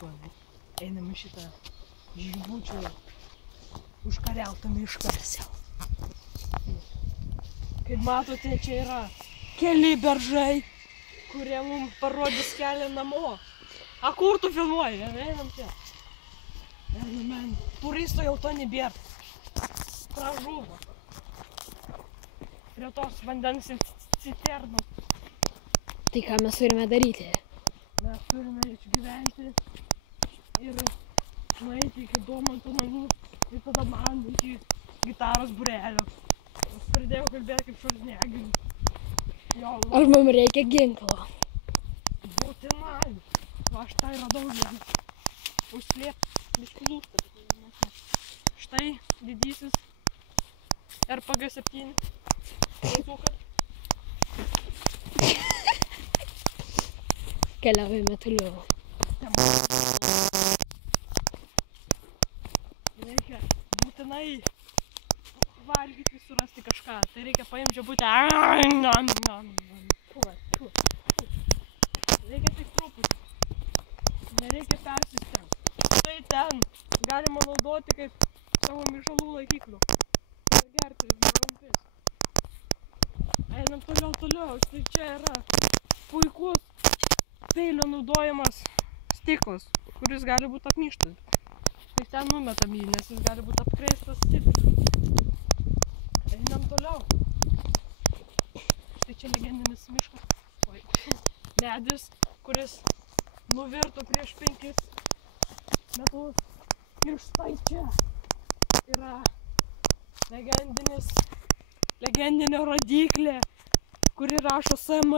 tuo. Einam į šitą žybučių užkariautą mišką. Kaip matote, čia yra keli beržai, kurie mums parodys kelią namo. A kur tu filmuoji? Einam čia. Einam. Turistų jau to nebėra. Pražuvo. Prie tos vandens citernos. Tai ką mes turime daryti? Mes turime išgyventi ir nueiti iki Domanto namų ir tada man iki gitaros būrelio. Aš pradėjau kalbėti kaip Švarcnegeris. Ar mums reikia ginklo? Būtinai. Aš tai radau vieną. Užslėpti biškį lūstą. Štai didysis RPG-7. Keliaujame toliau. Reikia būtinai valgyti, surasti kažką. Tai reikia paimti žabutę. Reikia tik truputį. Nereikia persistengti. Tai ten galima naudoti kaip savo mišalų laikiklių. Tai gerti rumpis. Einam toliau. Štai čia yra puikus peilio naudojamas stiklas, kuris gali būti apmyštas. Tai ten numetam jį, nes jis gali būti apkreistas stipriai. Einam toliau. Štai čia legendinis miškas. Medis, kuris nuvirto prieš 5 metus. Ir štai čia yra legendinė rodyklė, kuri rašo SM.